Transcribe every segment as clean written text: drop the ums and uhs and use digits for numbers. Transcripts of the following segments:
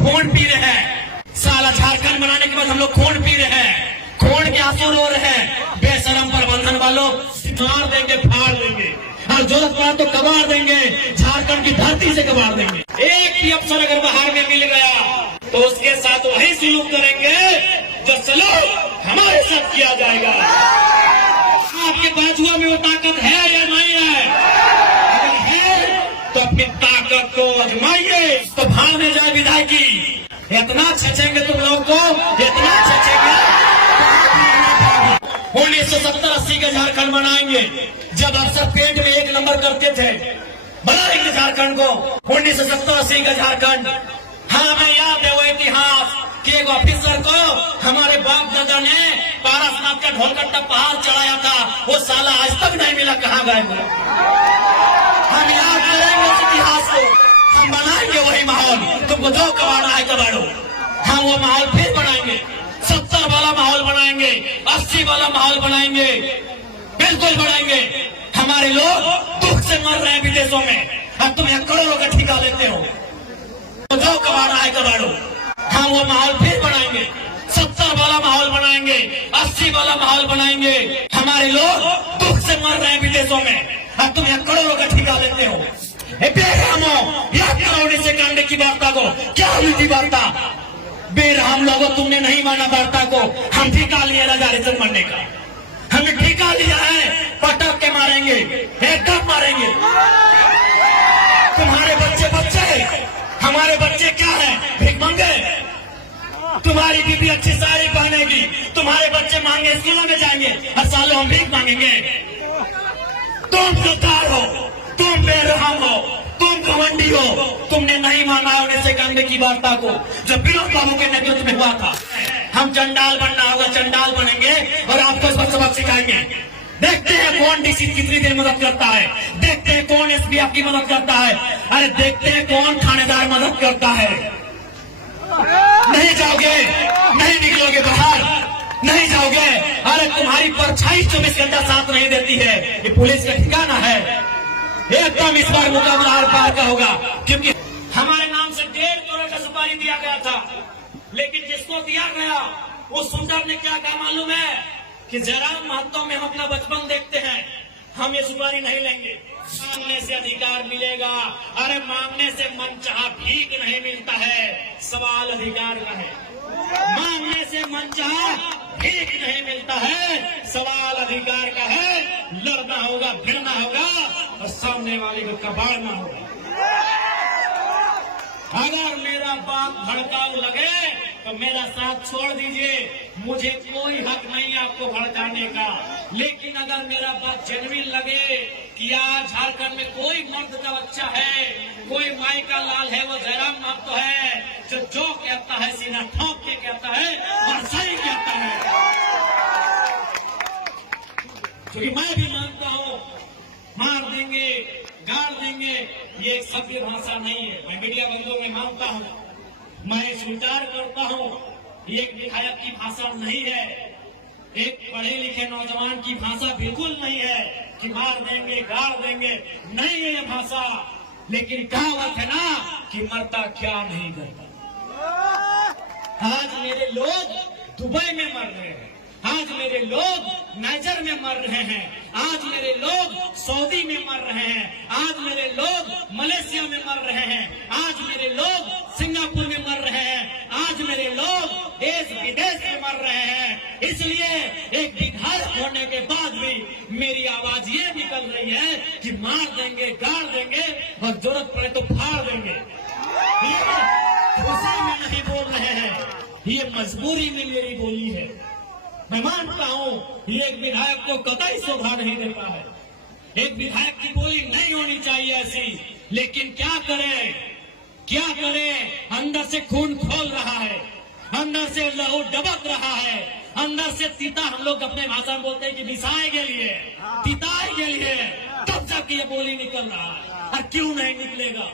खून पी रहे हैं। साला झारखंड बनाने के बाद हम लोग खून पी रहे हैं, खून के आंसू रो रहे हैं। बेशरम प्रबंधन वालों, मार देंगे, फाड़ देंगे, और जरूरत पड़ा तो कबाड़ देंगे, झारखंड की धरती से कबाड़ देंगे। एक ही अफसर अगर बाहर में मिल गया तो उसके साथ वही सलूक करेंगे जो सलूक हमारे साथ किया जाएगा। आपके बाजुओं में वो ताकत है या नहीं है? अगर है तो अपनी ताकत को आजमाइए। तो भाड़ में जाए विधायकी, इतना छचेंगे तुम लोगों को, इतना छचेंगे। 1970-80 का झारखंड बनाएंगे, जब अफसर पेट में एक नंबर करते थे। बनाएंगे झारखंड को, 1970-80 का झारखंड। हाँ, हमें याद है वो इतिहास कि एक ऑफिसर को हमारे बाप दादा ने पारसनाथ का ढोलकट्टा पहाड़ चढ़ाया था, वो साला आज तक नहीं मिला, कहाँ गए वो? हम याद करेंगे उस इतिहास को, हम बनाएंगे वही माहौल। तुमको जो कबाड़ा है कबाड़ो, हम वो माहौल फिर बनाएंगे। 70 वाला माहौल बनाएंगे, 80 वाला माहौल बनाएंगे, बिल्कुल बनाएंगे। हमारे लोग दुख से मर रहे हैं विदेशों में, अब तुम यहाँ करोड़ों का ठिका लेते हो। तो जो कबाड़ा है कबाड़ो, हम वो माहौल फिर बनाएंगे। 70 वाला माहौल बनाएंगे, 80 वाला माहौल बनाएंगे। हमारे लोग दुख से मर रहे हैं विदेशों में, अब तुम यहाँ करोड़ों का ठिका लेते हो। याद से कांडे की वार्ता को, क्या हुई थी वार्ता? बेरहम लोगों, तुमने नहीं माना वार्ता को। हम ठिका लिए राजा हरिश्चंद्र मरने का, हमने ठिका लिया है। पटक के मारेंगे, एकदम मारेंगे। तुम्हारे बच्चे हमारे बच्चे क्या है? भीख मांगे। तुम्हारी बीबी अच्छी साड़ी पहनेगी, तुम्हारे बच्चे मांगे स्कूलों में जाएंगे, हर सालों हम भीख मांगेंगे। तुम गद्दार हो, तुम बेरहम हो, तुम घमंडी हो। तुमने नहीं माना होने से कांडे की वार्ता को, जो विनोद बाबू के नेतृत्व में हुआ था। हम चंडाल बनना होगा, चंडाल बनेंगे और आपको सबक सिखाएंगे। देखते हैं कौन डीसी कितनी देर मदद करता है, देखते हैं कौन एसपी आपकी मदद करता है, अरे देखते हैं कौन थानेदार मदद करता है। नहीं जाओगे, नहीं निकलोगे बाहर, नहीं जाओगे। अरे तुम्हारी परछाई 24 घंटा साथ नहीं देती है, ये पुलिस का ठिकाना है। एकदम इस बार मुकाबला आर पार का होगा, क्योंकि हमारे नाम से 1.5 करोड़ का सुपारी दिया गया था, लेकिन जिसको दिया गया उस शूटर ने क्या कहा मालूम है? कि जयराम महतो में हम अपना बचपन देखते हैं, हम ये सुपारी नहीं लेंगे। मांगने से अधिकार मिलेगा, अरे मांगने से मनचाहा भीख नहीं मिलता है, सवाल अधिकार का है। मांगने से मनचाहा भीख नहीं मिलता है, सवाल अधिकार का है। लड़ना होगा, भिड़ना होगा और सामने वाले को कबाड़ना होगा। अगर मेरा बात भड़काऊ लगे तो मेरा साथ छोड़ दीजिए, मुझे कोई हक नहीं आपको भड़काने का। लेकिन अगर मेरा बात जेन्युइन लगे कि आज झारखंड में कोई मर्द का बच्चा है, कोई माई का लाल है, वो जयराम महतो है, जो कहता है सीना ठोक के कहता है और सही कहता है। क्योंकि मैं भी मानता हूँ, मार देंगे, गाड़ देंगे, ये एक सभ्य भाषा नहीं है। मैं मीडिया बंधुओं में मानता हूँ, मैं स्वीकार करता हूँ, ये एक विधायक की भाषा नहीं है, एक पढ़े लिखे नौजवान की भाषा बिल्कुल नहीं है कि मार देंगे, गाड़ देंगे, नहीं है ये भाषा। लेकिन कहावत है ना कि मरता क्या नहीं करता। आज मेरे लोग दुबई में मर रहे हैं, आज मेरे लोग नाइजर में मर रहे हैं, आज मेरे लोग सऊदी में मर रहे हैं, आज मेरे लोग मलेशिया में मर रहे हैं, आज मेरे लोग सिंगापुर में मर रहे हैं, आज मेरे लोग देश विदेश में मर रहे हैं। इसलिए एक विधायक होने के बाद भी मेरी आवाज ये निकल रही है कि मार देंगे, गाड़ देंगे और जरूरत पड़े तो फाड़ देंगे। खुशी में नहीं बोल रहे हैं, ये मजबूरी में मेरी बोली है। मैं मानता हूँ ये एक विधायक को कतई शोभा नहीं देता है, एक विधायक की बोली नहीं होनी चाहिए ऐसी। लेकिन क्या करें, क्या करें? अंदर से खून खोल रहा है, अंदर से लहू डबक रहा है, अंदर से तीता, हम लोग अपने भाषा में बोलते हैं कि बिसाए के लिए, तिताए के लिए, तब जाके ये बोली निकल रहा है। और क्यों नहीं निकलेगा?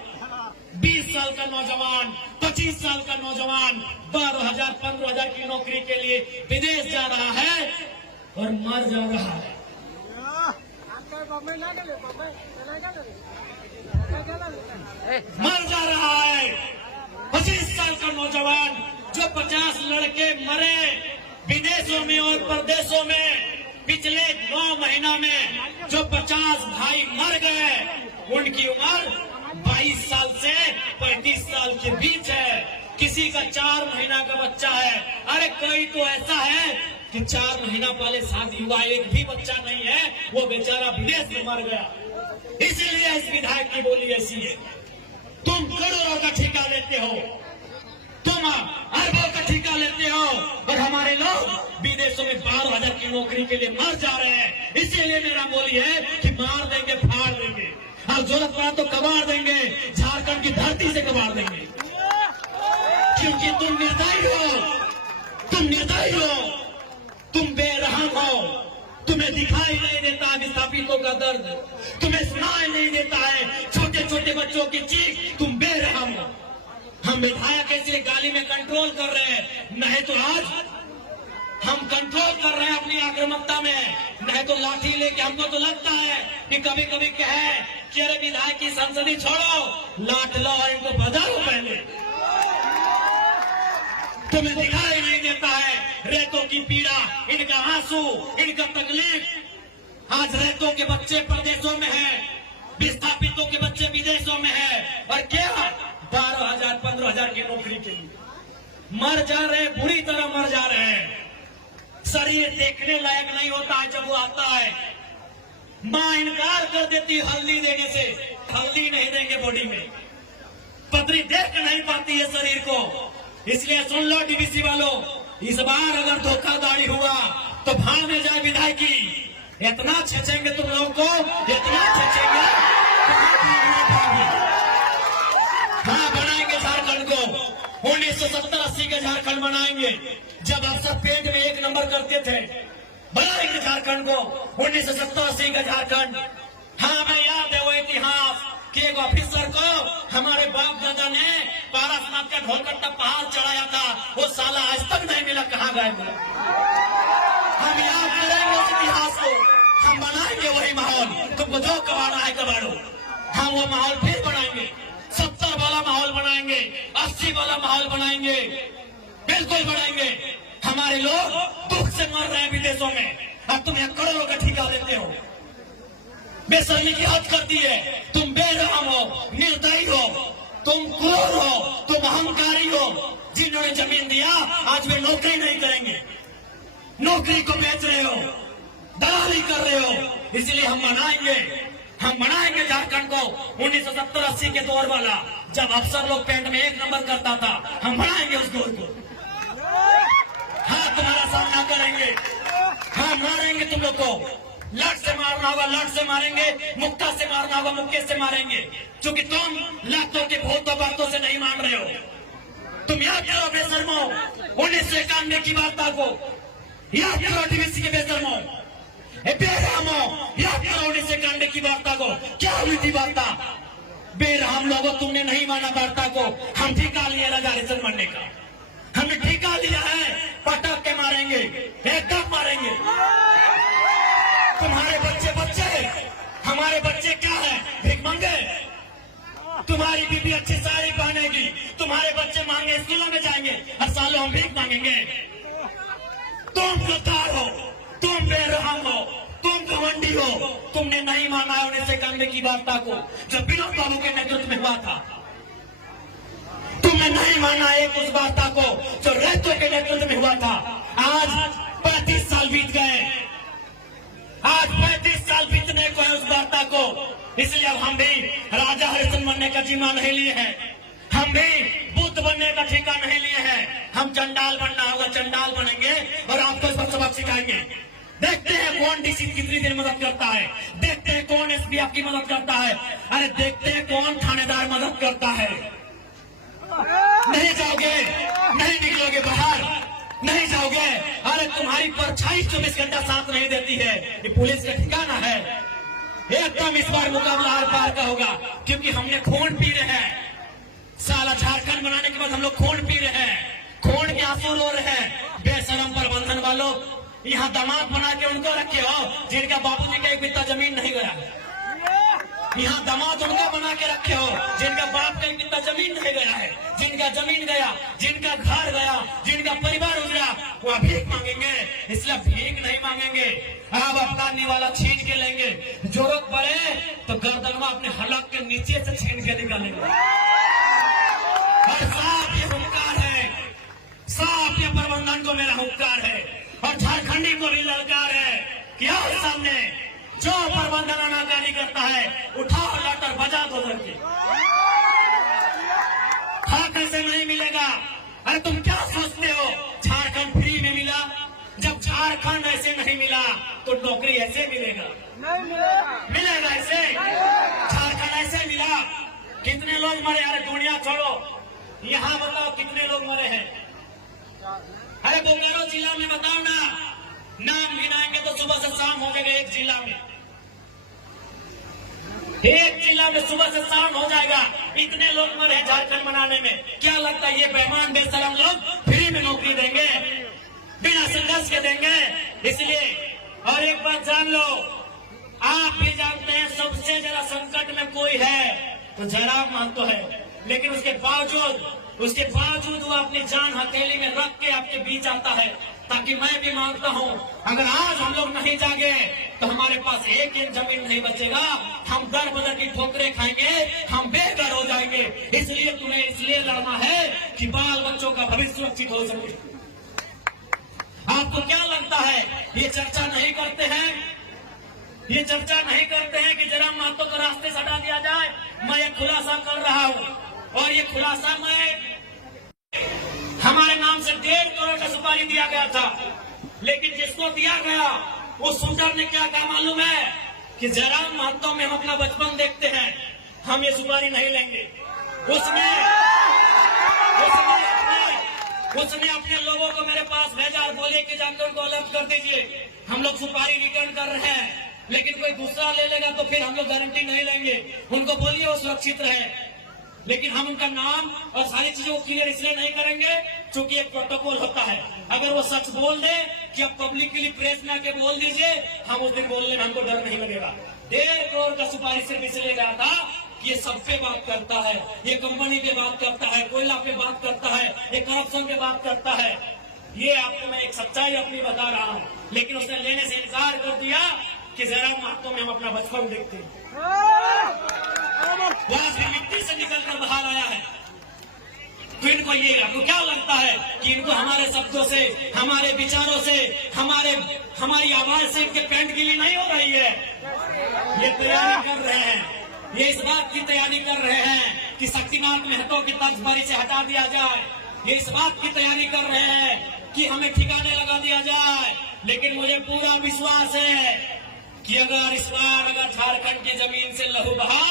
20 साल का नौजवान, 25 साल का नौजवान 12,000 15,000 की नौकरी के लिए विदेश जा रहा है और मर जा रहा है। मर जा रहा है। 25 साल का 50 लड़के मरे विदेशों में और प्रदेशों में। पिछले 9 महीनों में जो 50 भाई मर गए उनकी उम्र 22 साल से 35 साल के बीच है। किसी का 4 महीना का बच्चा है। अरे कोई तो ऐसा है कि 4 महीना पहले शादी हुआ, एक भी बच्चा नहीं है, वो बेचारा विदेश में मर गया। इसीलिए इस विधायक की बोली ऐसी है। तुम करोड़ों का ठेका लेते हो, तुम अरबों का ठेका लेते हो और हमारे लोग विदेशों में 12,000 की नौकरी के लिए मर जा रहे हैं। इसीलिए मेरा बोली है कि मार देंगे, फाड़ देंगे, और जरूरत पड़ा तो कबाड़ देंगे, झारखंड की धरती से कबाड़ देंगे। क्योंकि तुम निर्दयी हो, तुम निर्दयी हो, तुम बेरहम हो। तुम्हें दिखाई नहीं देता है विस्थापितों का दर्द, तुम्हें सुनाई नहीं देता है छोटे छोटे बच्चों की चीख। तुम बेरहम हो। हम विधायक इसलिए गाली में कंट्रोल कर रहे हैं, नहीं तो आज हम कंट्रोल कर रहे हैं अपनी आक्रामकता में। नहीं तो लाठी लेके हमको तो लगता है कि कभी कभी कहे कि अरे विधायक की संसदी छोड़ो, लाठ लो और इनको बजाओ पहले। तुम्हें दिखाई नहीं देता है रेतों की पीड़ा, इनका आंसू, इनका तकलीफ। आज रेतों के बच्चे प्रदेशों में हैं, विस्थापितों के बच्चे विदेशों में हैं, और क्या 12,000 15,000 की नौकरी के लिए मर जा रहे हैं, बुरी तरह मर जा रहे हैं। शरीर देखने लायक नहीं होता है जब वो आता है। मां इनकार कर देती हल्दी देने से, हल्दी नहीं देंगे बॉडी में, पतरी देख नहीं पाती है शरीर को। इसलिए सुन लो डीवीसी वालों, इस बार अगर धोखाधड़ी हुआ तो भाड़ में जाए विधायकी। इतना छेचेंगे तुम लोगों को, इतना छेचेंगे। हाँ, बनाएंगे झारखंड को 1970-80 का झारखंड बनाएंगे, जब अफसर पेट में 1 नंबर करते थे। बनाएंगे झारखंड को 1970-80 का झारखंड। हाँ, मैं याद है वो इतिहास कि एक ऑफिसर को हमारे बाप दादा ने पारसनाथ का ढोलकट्टा पहाड़ चढ़ाया था, वो साला आज तक नहीं मिला, कहाँ गए वो। हम याद करेंगे उस इतिहास को, हम बनाएंगे वही माहौल। तुमको जो कबाड़ा है कबाड़ो, हम वो माहौल फिर बनाएंगे। 70 वाला माहौल बनाएंगे, 80 वाला माहौल बनाएंगे, बिल्कुल बनाएंगे। हमारे लोग दुख से मर रहे हैं विदेशों में, अब तुम 1 करोड़ का ठेका लेते हो। बेशर्मी की हद करती है। तुम बेरहम हो, निर्दयी हो, तुम क्रूर हो, तुम अहंकारी हो। जिन्होंने जमीन दिया आज वे नौकरी नहीं करेंगे, नौकरी को बेच रहे हो, दलाली कर रहे हो। इसलिए हम बनाएंगे झारखंड को 1970-80 के दौर वाला, जब अफसर लोग पेट में 1 नंबर करता था। हम बनाएंगे उस दौर को। हाँ, तुम्हारा सामना करेंगे, हाँ, मारेंगे तुम लोग को। लट से मारना होगा लट से मारेंगे, मुक्का से मारना होगा मुक्के से मारेंगे। क्योंकि तुम लातों के भूतों बातों से नहीं मान रहे हो। तुम याद करो बेशर्मो 1991 की वार्ता को, याद करो डीवीसी के बेशर्मो, बेरहमो, याद करो 1991 की वार्ता को। क्या हुई थी वार्ता? बेरहम लोगों, तुमने नहीं माना वार्ता को। हम ठेका लिए रिजर्वेशन मारने का, हमने ठेका लिया है, पटक के मारेंगे, एकदम मारेंगे। तुम्हारे बच्चे हमारे बच्चे क्या है? भिख मंगे। तुम्हारी बीबी अच्छी साड़ी पहनेगी, तुम्हारे बच्चे मांगे स्कूलों में जाएंगे, हर सालों हम भीख मांगेंगे। तुम गद्दार हो, तुम बेरहम हो, तुम घमंडी हो। तुमने नहीं माना है 1991 की वार्ता को, जब विनोद बाबू के नेतृत्व में हुआ था। तुमने नहीं माना एक उस वार्ता को जो रेतो के नेतृत्व में हुआ था। आज 35 साल बीत गए, आज 35 साल बीतने को है उस वार्ता को। इसलिए अब हम भी राजा हरिश्चंद्र बनने का जिम्मा नहीं लिए हैं, हम भी बुद्ध बनने का ठेका नहीं लिए हैं। हम चंडाल बनना होगा, चंडाल बनेंगे और आपको इस पर सबक सिखाएंगे। देखते हैं कौन डीसी कितनी देर मदद करता है, देखते हैं कौन एसपी आपकी मदद करता है, अरे देखते हैं कौन थानेदार मदद करता है। नहीं जाओगे, नहीं निकलोगे बाहर, नहीं जाओगे। अरे तुम्हारी परछाई 24 घंटा साथ नहीं देती है, ये पुलिस का ठिकाना है। एकदम इस बार मुकाबला आर पार का होगा, क्योंकि हमने खून पी रहे हैं। साला झारखंड बनाने के बाद हम लोग खून पी रहे हैं, खून के आंसू रो रहे हैं। बेशरम प्रबंधन वालों, यहाँ दामाद बना के उनको रखे हो जिनका बाबूजी का एक बित्ता जमीन नहीं गया। यहाँ दामाद उनको बना के रखे हो जिनका बाप का एक बित्ता जमीन नहीं गया है, जिनका जमीन गया, जिनका घर गया, जिनका परिवार उजड़ा वो भीख मांगेंगे, इसलिए भीख नहीं मांगेंगे। अब अपना निवाला छीन के लेंगे, जरूरत पड़े तो गर्दनवा अपने हलक के नीचे से छीन के निकालेंगे। और साफ ये हुंकार है, साफ ये प्रबंधन को मेरा हुंकार है और झारखंडी को भी ललकार है कि आओ सामने, जो प्रबंधन आनाकानी करता है उठाओ लाटर बजा दो लड़के। ठाकरे से नहीं मिलेगा। अरे तुम क्या सोचते हो झारखंड फ्री में मिला? जब झारखंड ऐसे नहीं मिला तो नौकरी ऐसे मिलेगा? नहीं मिलेगा ऐसे। झारखंड ऐसे मिला। कितने लोग मरे? अरे दुनिया छोड़ो, यहाँ बताओ कितने लोग मरे हैं? अरे बोकारो जिला में बताओ ना, नाम गिनाएंगे तो सुबह से शाम हो जाएगा। एक जिला में सुबह से शाम हो जाएगा। इतने लोग मरे हैं झारखंड बनाने में। क्या लगता है ये बेईमान बेशरम लोग फ्री में नौकरी देंगे, बिना संघर्ष के देंगे? इसलिए और एक बात जान लो, आप भी जानते हैं सबसे ज्यादा संकट में कोई है तो जयराम महतो है, लेकिन उसके बावजूद वो अपनी जान हथेली में रख के आपके बीच आता है। ताकि मैं भी मांगता हूँ, अगर आज हम लोग नहीं जागे तो हमारे पास एक जमीन नहीं बचेगा, हम दर बदर की ठोकरें खाएंगे, हम बेघर हो जाएंगे। इसलिए तुम्हें इसलिए लड़ना है कि बाल बच्चों का भविष्य सुरक्षित हो सके। आपको क्या लगता है ये चर्चा नहीं करते हैं? ये चर्चा नहीं करते हैं कि जयराम महतो को रास्ते से हटा दिया जाए? मैं ये खुलासा कर रहा हूँ और ये खुलासा मैं हमारे नाम से 1.5 करोड़ का सुपारी दिया गया था, लेकिन जिसको दिया गया वो शूटर ने क्या कहा मालूम है? कि जयराम महतो में हम अपना बचपन देखते हैं, हम ये सुपारी नहीं लेंगे। उसने अपने लोगों को मेरे पास भेजा और बोले कि जाकर उनको अलग कर दीजिए, हम लोग सुपारी रिटर्न कर रहे हैं। लेकिन कोई दूसरा ले लेगा तो फिर हम लोग गारंटी नहीं लेंगे। उनको बोलिए वो सुरक्षित रहे, लेकिन हम उनका नाम और सारी चीजों को क्लियर इसलिए नहीं करेंगे क्योंकि एक प्रोटोकॉल होता है। अगर वो सच बोल दे कि अब पब्लिकली प्रेस में आके बोल दीजिए, हम उस दिन बोलने में हमको डर नहीं लगेगा। 1.5 करोड़ का सुपारी सिर्फ इसलिए गया था कि ये सब पे बात करता है, ये कंपनी पे बात करता है, कोयला पे बात करता है, ये करप्शन पे बात करता है। ये आपको मैं एक सच्चाई अपनी बता रहा हूँ, लेकिन उसने लेने से इनकार कर दिया कि जयराम महतो में हम अपना बचपन देखते हैं। वहां से मिट्टी से निकलकर बाहर आया है। तो इनको ये आपको क्या लगता है कि इनको हमारे शब्दों से, हमारे विचारों से, हमारी आवाज से इनके पैंट गिली नहीं हो रही है? ये तैयारी कर रहे हैं, ये इस बात की तैयारी कर रहे हैं कि शक्तिनाथ महतो की तर्जबारी से हटा दिया जाए। ये इस बात की तैयारी कर रहे हैं कि हमें ठिकाने लगा दिया जाए। लेकिन मुझे पूरा विश्वास है कि अगर इस बार झारखंड की जमीन से लहू बहा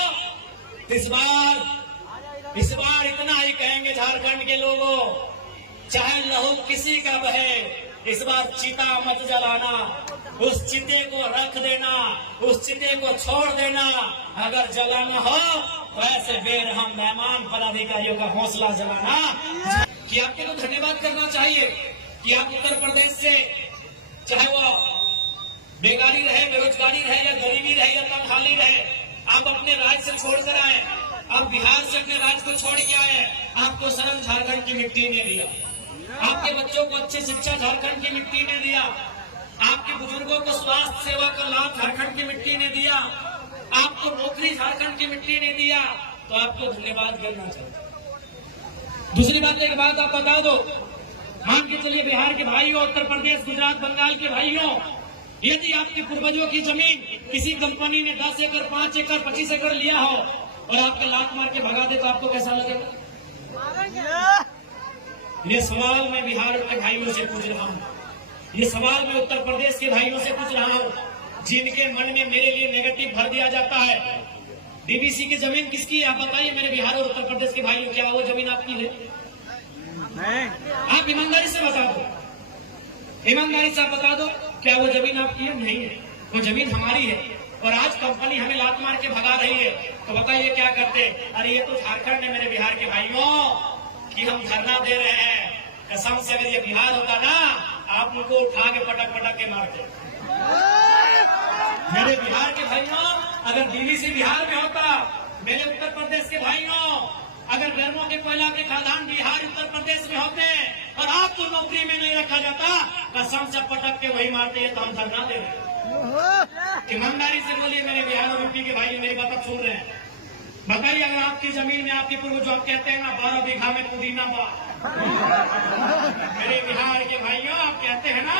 तो इस बार इतना ही कहेंगे झारखंड के लोगों, चाहे लहू किसी का बहे, इस बार चिता मत जलाना, उस चिते को रख देना, उस चिते को छोड़ देना। अगर जलाना हो तो ऐसे बेरहम मेहमान पदाधिकारियों का हौसला जलाना। कि आपको तो धन्यवाद करना चाहिए कि आप उत्तर प्रदेश से, चाहे वो बेकारी रहे, बेरोजगारी रहे या गरीबी रहे या तंगहाली रहे, आप अपने राज्य से छोड़कर आए, आप बिहार से अपने राज्य को छोड़ के आए। आपको शरण झारखंड की मिट्टी ने दिया, आपके बच्चों को अच्छी शिक्षा झारखंड की मिट्टी ने दिया, आपके बुजुर्गों को स्वास्थ्य सेवा का लाभ झारखंड की मिट्टी ने दिया, आपको नौकरी झारखंड की मिट्टी ने दिया। तो आपको धन्यवाद करना चाहिए। दूसरी बात, एक बात आप बता दो, मान के चलिए बिहार के भाइयों, उत्तर प्रदेश, गुजरात, बंगाल के भाइयों, यदि आपके पूर्वजों की जमीन किसी कंपनी ने 10 एकड़, 5 एकड़, 25 एकड़ लिया हो और आपके लात मार के भगा दे तो आपको कैसा लगेगा? ये सवाल मैं बिहार के भाइयों से पूछ रहा हूँ, ये सवाल मैं उत्तर प्रदेश के भाइयों से पूछ रहा हूँ, जिनके मन में मेरे लिए नेगेटिव भर दिया जाता है। डीवीसी की जमीन किसकी है? आप बताइए मेरे बिहार और उत्तर प्रदेश के भाइयों, क्या वो जमीन आपकी है? आप ईमानदारी से बता दो, ईमानदारी से आप बता दो, क्या वो जमीन आपकी है? नहीं है, वो जमीन हमारी है। और आज कंपनी हमें लात मार के भगा रही है, तो बताइए क्या करते? अरे ये तो झारखंड है मेरे बिहार के भाइयों कि हम धरना दे रहे हैं, कसम से अगर ये बिहार होता ना, आप उनको उठा के पटक पटक के मारते। मेरे बिहार के भाइयों, अगर डीवीसी बिहार में होता, मेरे उत्तर प्रदेश के भाइयों, अगर गर्मों के कोयला के खदान बिहार उत्तर प्रदेश में होते और आप नौकरी में नहीं रखा जाता, कसम से पटक के वही मारते हैं तो हम धरना दे रहे हैं। ईमानदारी से बोलिए मेरे बिहार और यूपी के भाई, मेरी बात सुन रहे हैं, बताइए अगर आपकी जमीन में आपके पूर्वज जो आप कहते हैं ना 12 बीघा में पुदीना बा, मेरे बिहार के भाइयों आप कहते हैं ना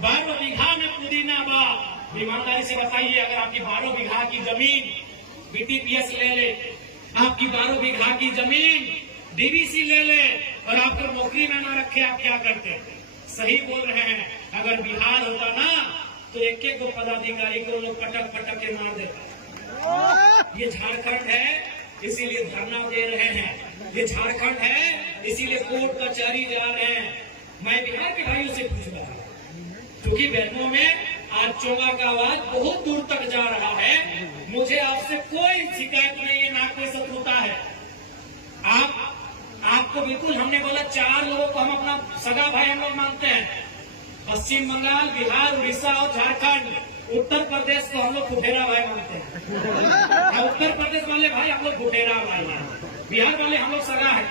12 बीघा में पुदीना बा, ईमानदारी से बताइए अगर आपकी 12 बीघा की जमीन बीटीपीएस ले ले, आपकी 12 बीघा की जमीन डीवीसी ले ले और आपको नौकरी में न रखे, आप क्या करते? सही बोल रहे हैं, अगर बिहार होता ना तो एक एक को पदाधिकारी को लोग पटक पटक के मार देते। ये झारखंड है इसीलिए धरना दे रहे हैं, ये झारखंड है इसीलिए कोर्ट कचहरी जा रहे हैं। मैं बिहार के भाइयों से पूछ रहा हूँ, क्योंकि बैठकों में आज चोगा का आवाज बहुत दूर तक जा रहा है, मुझे आपसे कोई शिकायत नहीं है, ना कोई शत्रुता है। आपको बिल्कुल हमने बोला 4 लोगों को हम अपना सगा भाई हम लोग मानते हैं, पश्चिम बंगाल, बिहार, उड़ीसा और झारखंड। उत्तर प्रदेश को हम लोग फुफेरा भाई मानते हैं, उत्तर प्रदेश वाले भाई हम लोग फुफेरा भाई हैं, बिहार वाले हम लोग सगा है।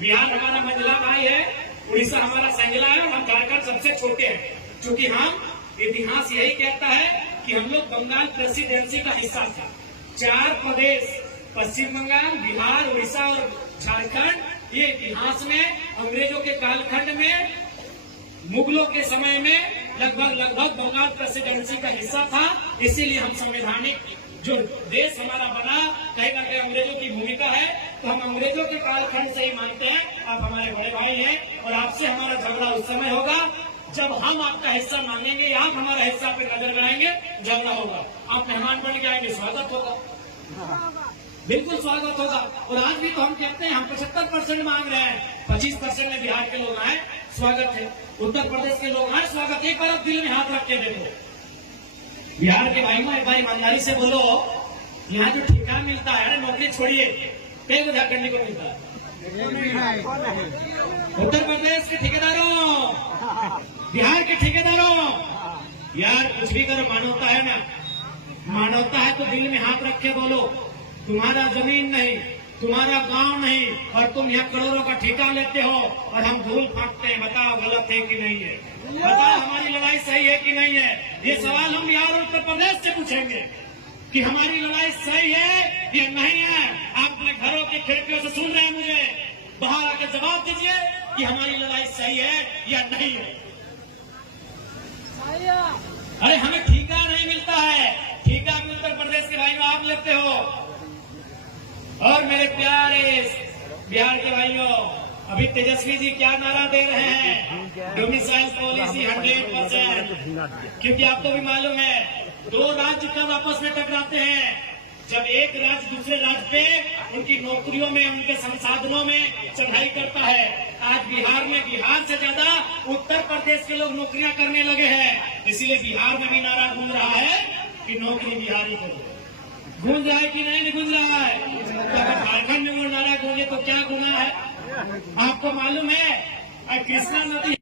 बिहार हमारा मंझला भाई है, उड़ीसा हमारा संजला है और हम झारखंड सबसे छोटे हैं, क्योंकि हम इतिहास यही कहता है कि हम लोग बंगाल प्रेसिडेंसी का हिस्सा था। 4 प्रदेश पश्चिम बंगाल, बिहार, उड़ीसा और झारखंड, ये इतिहास में अंग्रेजों के कालखंड में, मुगलों के समय में लगभग बंगाल प्रेसिडेंसी का हिस्सा था। इसीलिए हम संवैधानिक जो देश हमारा बना, कहीं ना कहीं अंग्रेजों की भूमिका है, तो हम अंग्रेजों के कालखंड से ही मानते हैं। आप हमारे बड़े भाई हैं और आपसे हमारा झगड़ा उस समय होगा जब हम आपका हिस्सा मांगेंगे, आप हमारा हिस्सा पे नजर लगाएंगे, झगड़ा होगा। आप मेहमान बन के आएंगे, स्वागत होगा, बिल्कुल स्वागत होगा। और आज भी तो हम कहते हैं हम 75% मांग रहे हैं, 25% में बिहार के लोग आए, स्वागत है। उत्तर प्रदेश के लोग आए, स्वागत। एक बार दिल में हाथ रख के देखो, बिहार के भाई में एक बार ईमानदारी से बोलो, यहाँ जो ठेका मिलता है, नौकरी छोड़िए, पेड़ झारखंडी को मिलता है। उत्तर प्रदेश के ठेकेदारों, बिहार के ठेकेदारों, यार कुछ भी करो, मानवता है ना, मानवता है तो दिल में हाथ रख के बोलो, तुम्हारा जमीन नहीं, तुम्हारा गांव नहीं, और तुम यहाँ करोड़ों का ठेका लेते हो और हम धूल फाँकते हैं। बताओ गलत है कि नहीं है? बताओ हमारी लड़ाई सही है कि नहीं है? ये सवाल हम बिहार और उत्तर प्रदेश से पूछेंगे कि हमारी लड़ाई सही है या नहीं है। आप अपने घरों की खिड़कियों से सुन रहे हैं मुझे, बाहर आके जवाब दीजिए कि हमारी लड़ाई सही है या नहीं है। अरे हमें ठेका नहीं मिलता है, ठेका भी उत्तर प्रदेश के भाइयों आप लेते हो। और मेरे प्यारे बिहार के भाइयों, अभी तेजस्वी जी क्या नारा दे रहे हैं, डोमिसाइल पॉलिसी 100%, क्योंकि आपको भी मालूम है 2 राज्य कब आपस में टकराते हैं, जब एक राज्य दूसरे राज्य पे उनकी नौकरियों में, उनके संसाधनों में चढ़ाई करता है। आज बिहार में, बिहार से ज्यादा उत्तर प्रदेश के लोग नौकरियां करने लगे हैं, इसीलिए बिहार में भी नारा गूंज रहा है कि नौकरी बिहारी को। गूंज रहा है कि नहीं गूंज रहा है? तो अगर झारखंड में वो नारा गूंजे तो क्या गुनाह है? आपको मालूम है कृष्णा नदी